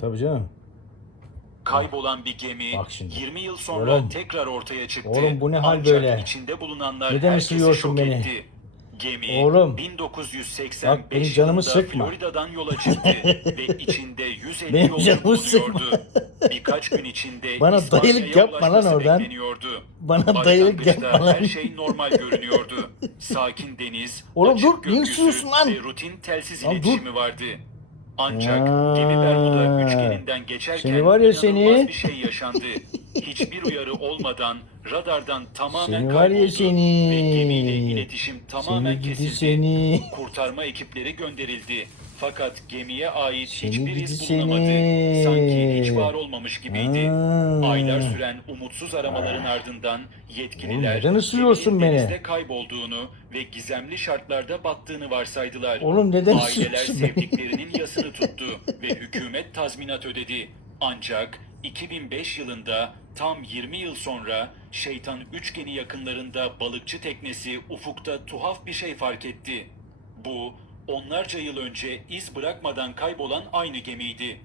Tabii canım. Kaybolan bir gemi Bak şimdi. 20 yıl sonra Oğlum. tekrar ortaya çıktı. Oğlum bu ne hal Ancak böyle? içinde bulunanlar Neden herkesi ısırıyorsun şok beni? etti. Gemi Oğlum. 1985 Bak benim canımı yılında sıkma. Florida'dan yola çıktı ve içinde 150 Benim yolcu canımı bulunuyordu. Birkaç gün içinde Bana İspanya'ya dayılık yapma lan ulaşması oradan. bekleniyordu. Bana dayılık Başlangıçta yapma lan. Her şey normal görünüyordu. Sakin deniz, Oğlum açık dur, niye gökyüzü ısırıyorsun lan? ve rutin telsiz Lan dur. iletişimi vardı. Ancak gemi Bermuda üçgeninden geçerken Seni var ya inanılmaz seni. bir şey yaşandı. Hiçbir uyarı olmadan radardan tamamen Seni var ya kayboldu seni. ve gemiyle iletişim tamamen Seni gidi kesildi. seni. Kurtarma ekipleri gönderildi. Fakat gemiye ait hiçbir iz bulunamadı. Sanki hiç var olmamış gibiydi. Aa. Aylar süren umutsuz aramaların ardından yetkililer Oğlum neden ısırıyorsun geminin beni? denizde kaybolduğunu ve gizemli şartlarda battığını varsaydılar. Oğlum neden Aileler ısırıyorsun beni? sevdiklerinin yasını tuttu ve hükümet tazminat ödedi. Ancak 2005 yılında tam 20 yıl sonra Şeytan Üçgeni yakınlarında balıkçı teknesi ufukta tuhaf bir şey fark etti. Bu onlarca yıl önce iz bırakmadan kaybolan aynı gemiydi.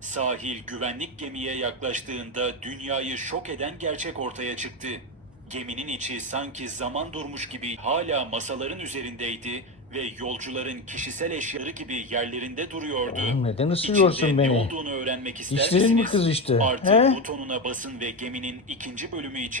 Sahil güvenlik gemiye yaklaştığında dünyayı şok eden gerçek ortaya çıktı. Geminin içi sanki zaman durmuş gibi hala masaların üzerindeydi ve yolcuların kişisel eşyaları gibi yerlerinde duruyordu. Oğlum neden ısırıyorsun İçinde beni? ne olduğunu öğrenmek ister Dişlerin mi misiniz? kızıştı, Artık he? butonuna basın ve geminin ikinci bölümü için